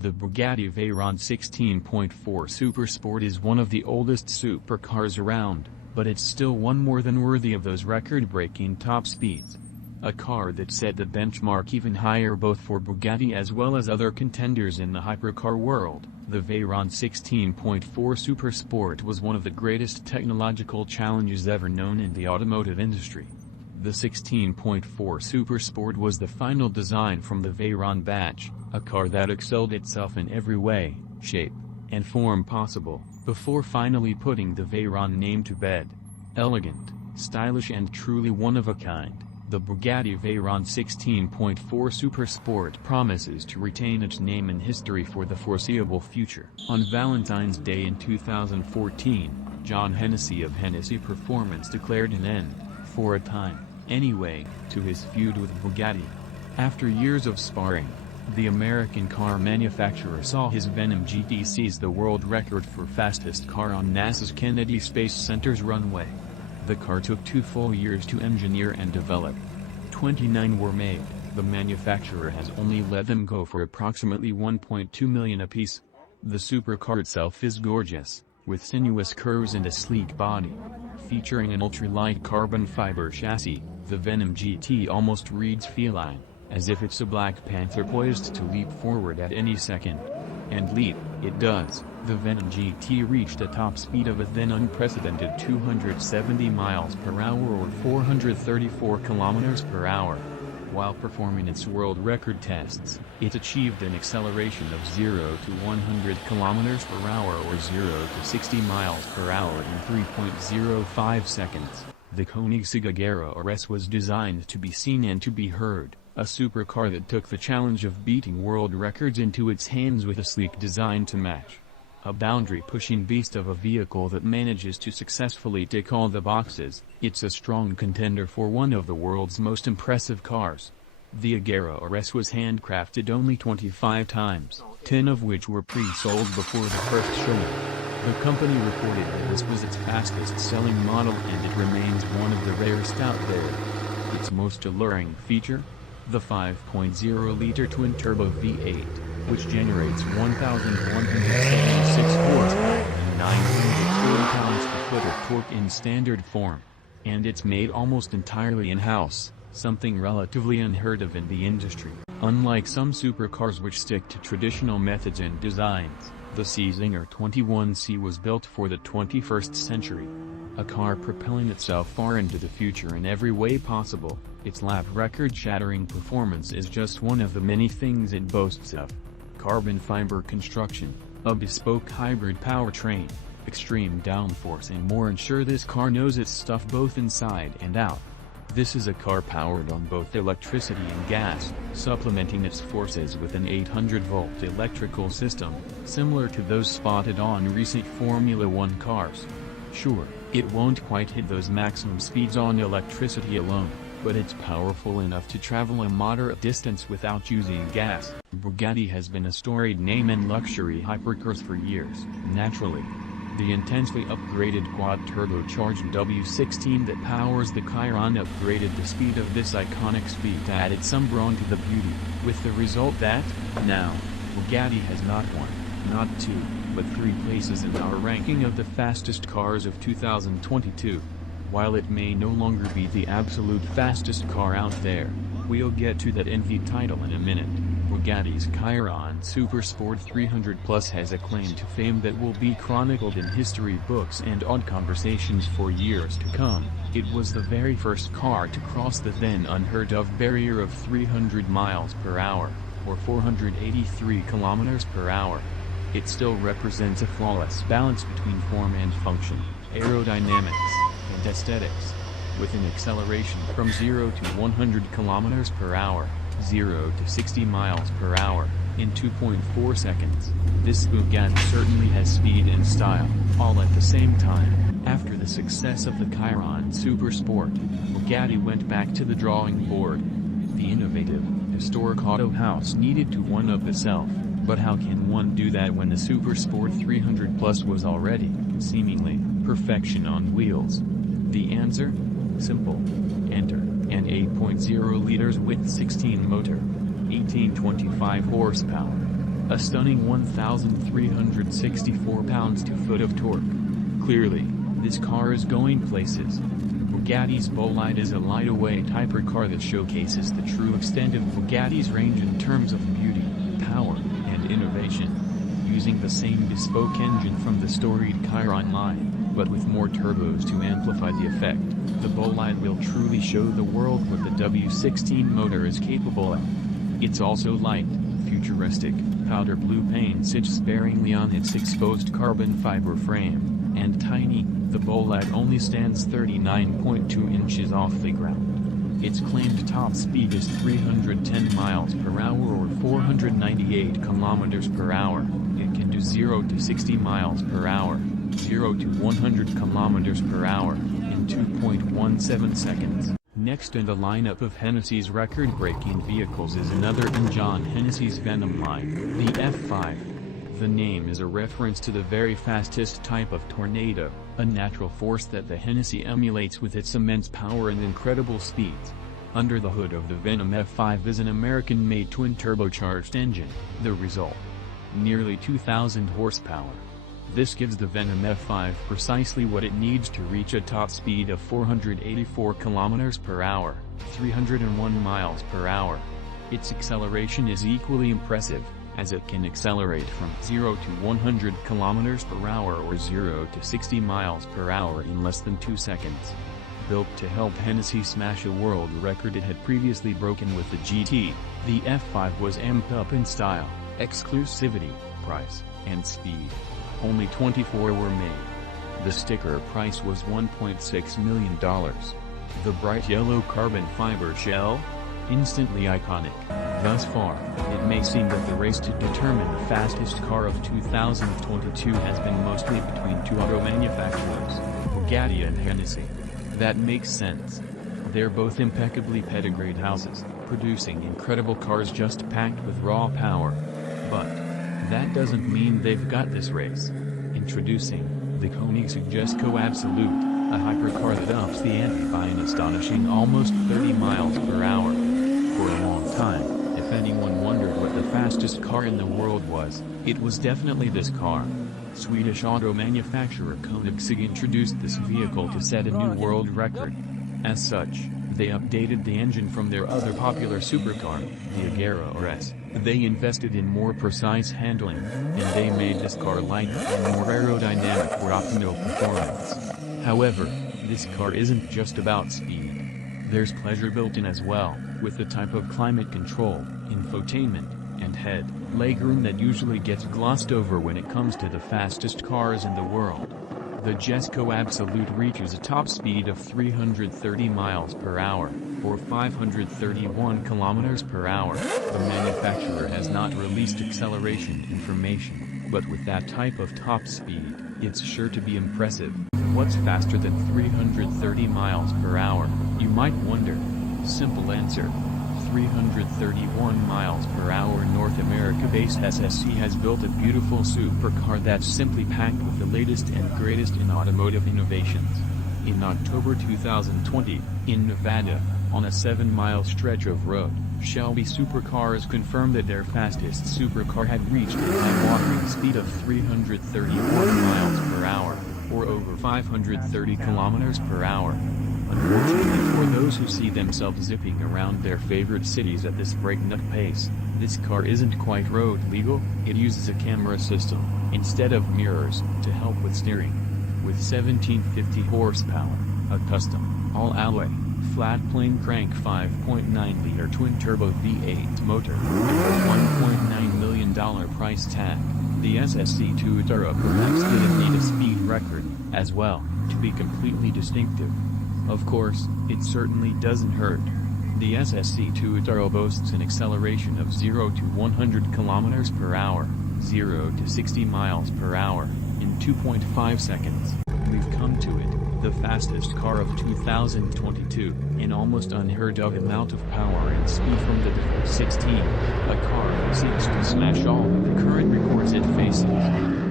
The Bugatti Veyron 16.4 Super Sport is one of the oldest supercars around, but it's still one more than worthy of those record-breaking top speeds. A car that set the benchmark even higher both for Bugatti as well as other contenders in the hypercar world. The Veyron 16.4 Super Sport was one of the greatest technological challenges ever known in the automotive industry. The 16.4 Super Sport was the final design from the Veyron batch, a car that excelled itself in every way, shape, and form possible, before finally putting the Veyron name to bed. Elegant, stylish and truly one of a kind, the Bugatti Veyron 16.4 Super Sport promises to retain its name in history for the foreseeable future. On Valentine's Day in 2014, John Hennessey of Hennessey Performance declared an end, for a time, anyway, to his feud with Bugatti. After years of sparring, the American car manufacturer saw his Venom GT seize the world record for fastest car on NASA's Kennedy Space Center's runway. The car took 2 full years to engineer and develop. 29 were made. The manufacturer has only let them go for approximately $1.2 million apiece. The supercar itself is gorgeous, with sinuous curves and a sleek body. Featuring an ultralight carbon fiber chassis, the Venom GT almost reads feline, as if it's a Black Panther poised to leap forward at any second. And leap, it does. The Venom GT reached a top speed of a then unprecedented 270 miles per hour or 434 kilometers per hour. While performing its world record tests, it achieved an acceleration of 0 to 100 kilometers per hour or 0 to 60 miles per hour in 3.05 seconds. The Koenigsegg Agera RS was designed to be seen and to be heard, a supercar that took the challenge of beating world records into its hands with a sleek design to match. A boundary-pushing beast of a vehicle that manages to successfully tick all the boxes, it's a strong contender for one of the world's most impressive cars. The Agera RS was handcrafted only 25 times, 10 of which were pre-sold before the first showing. The company reported that this was its fastest-selling model and it remains one of the rarest out there. Its most alluring feature? The 5.0-liter twin-turbo V8, which generates 1,176 horsepower and 940 pounds-per-foot of torque in standard form. And it's made almost entirely in-house, something relatively unheard of in the industry. Unlike some supercars which stick to traditional methods and designs, the czinger 21C was built for the 21st century. A car propelling itself far into the future in every way possible. Its lap record-shattering performance is just one of the many things it boasts of. Carbon fiber construction, a bespoke hybrid powertrain, extreme downforce and more ensure this car knows its stuff both inside and out. This is a car powered on both electricity and gas, supplementing its forces with an 800-volt electrical system, similar to those spotted on recent Formula One cars. Sure, it won't quite hit those maximum speeds on electricity alone, but it's powerful enough to travel a moderate distance without using gas. Bugatti has been a storied name in luxury hypercars for years. Naturally, the intensely upgraded quad-turbocharged W16 that powers the Chiron upgraded the speed of this iconic speed to added some brawn to the beauty, with the result that, now, Bugatti has not 1, not 2, but 3 places in our ranking of the fastest cars of 2022. While it may no longer be the absolute fastest car out there, we'll get to that envied title in a minute. Bugatti's Chiron Super Sport 300 Plus has a claim to fame that will be chronicled in history books and odd conversations for years to come. It was the very first car to cross the then unheard of barrier of 300 miles per hour, or 483 kilometers per hour. It still represents a flawless balance between form and function, aerodynamics, and aesthetics. With an acceleration from 0 to 100 kilometers per hour, 0 to 60 miles per hour, in 2.4 seconds, this Bugatti certainly has speed and style, all at the same time. After the success of the Chiron Super Sport, Bugatti went back to the drawing board. The innovative, historic auto house needed to one-up itself, but how can one do that when the Super Sport 300 Plus was already, seemingly, perfection on wheels? The answer? Simple. Enter an 8.0 liters with 16 motor, 1825 horsepower, a stunning 1,364 pounds-to-foot of torque. Clearly, this car is going places. Bugatti's Bolide is a lightweight hypercar that showcases the true extent of Bugatti's range in terms of beauty, power, and innovation. Using the same bespoke engine from the storied Chiron line, but with more turbos to amplify the effect, the Bolide will truly show the world what the W16 motor is capable of. It's also light, futuristic, powder blue paint sits sparingly on its exposed carbon fiber frame, and tiny. The Bolide only stands 39.2 inches off the ground. Its claimed top speed is 310 miles per hour or 498 kilometers per hour. It can do 0 to 60 miles per hour, 0 to 100 kilometers per hour, in 2.17 seconds. Next in the lineup of Hennessey's record-breaking vehicles is another in John Hennessey's Venom line, the F5. The name is a reference to the very fastest type of tornado, a natural force that the Hennessey emulates with its immense power and incredible speeds. Under the hood of the Venom F5 is an American-made twin-turbocharged engine, the result: nearly 2,000 horsepower. This gives the Venom F5 precisely what it needs to reach a top speed of 484 km per hour, 301 miles per hour. Its acceleration is equally impressive, as it can accelerate from 0 to 100 km per hour or 0 to 60 miles per hour in less than 2 seconds. Built to help Hennessey smash a world record it had previously broken with the GT, the F5 was amped up in style, exclusivity, price, and speed. Only 24 were made. The sticker price was $1.6 million. The bright yellow carbon fiber shell? Instantly iconic. Thus far, it may seem that the race to determine the fastest car of 2022 has been mostly between two auto manufacturers, Bugatti and Hennessey. That makes sense. They're both impeccably pedigreed houses, producing incredible cars just packed with raw power. But that doesn't mean they've got this race. Introducing the Koenigsegg Jesko Absolut, a hypercar that ups the ante by an astonishing almost 30 miles per hour. For a long time, if anyone wondered what the fastest car in the world was, it was definitely this car. Swedish auto manufacturer Koenigsegg introduced this vehicle to set a new world record. As such, they updated the engine from their other popular supercar, the Agera RS. They invested in more precise handling, and they made this car lighter and more aerodynamic for optimal performance. However, this car isn't just about speed. There's pleasure built in as well, with the type of climate control, infotainment, and head legroom that usually gets glossed over when it comes to the fastest cars in the world. The Jesko Absolut reaches a top speed of 330 miles per hour, or 531 kilometers per hour. The manufacturer has not released acceleration information, but with that type of top speed, it's sure to be impressive. What's faster than 330 miles per hour, you might wonder? Simple answer: 331 miles per hour. North America-based SSC has built a beautiful supercar that's simply packed with the latest and greatest in automotive innovations. In October 2020, in Nevada, on a 7-mile stretch of road, Shelby Supercars confirmed that their fastest supercar had reached a eye-watering speed of 331 miles per hour, or over 530 kilometers per hour. Unfortunately for those who see themselves zipping around their favorite cities at this breakneck pace, this car isn't quite road legal. It uses a camera system, instead of mirrors, to help with steering. With 1750 horsepower, a custom, all-alloy, flat-plane crank 5.9-liter twin-turbo V8 motor, and a $1.9 million price tag, the SSC Tuatara perhaps didn't need a speed record, as well, to be completely distinctive. Of course, it certainly doesn't hurt. The SSC Tuatara boasts an acceleration of 0 to 100 km per hour, 0 to 60 miles per hour, in 2.5 seconds. We've come to it, the fastest car of 2022, an almost unheard of amount of power and speed from the Devel Sixteen, a car that seeks to smash all of the current records it faces.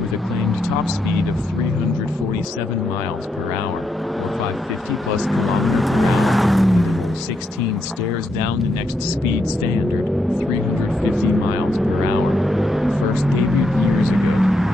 With a claimed top speed of 347 miles per hour, or 550 plus kilometers per hour, Devel 16 stares down the next speed standard, 350 miles per hour. first debuted years ago.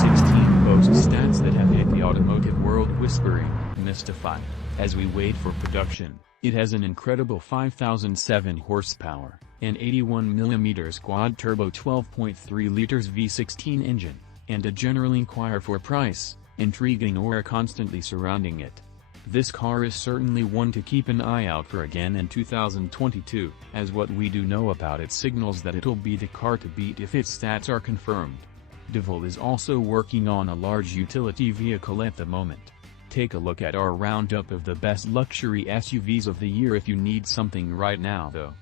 16 boasts stats that have hit the automotive world whispering, mystified. As we wait for production, it has an incredible 5,007 horsepower, an 81mm quad-turbo 12.3 liters V16 engine, and a general inquire for price, intriguing aura constantly surrounding it. This car is certainly one to keep an eye out for again in 2022, as what we do know about it signals that it'll be the car to beat if its stats are confirmed. Devel is also working on a large utility vehicle at the moment. Take a look at our roundup of the best luxury SUVs of the year if you need something right now though.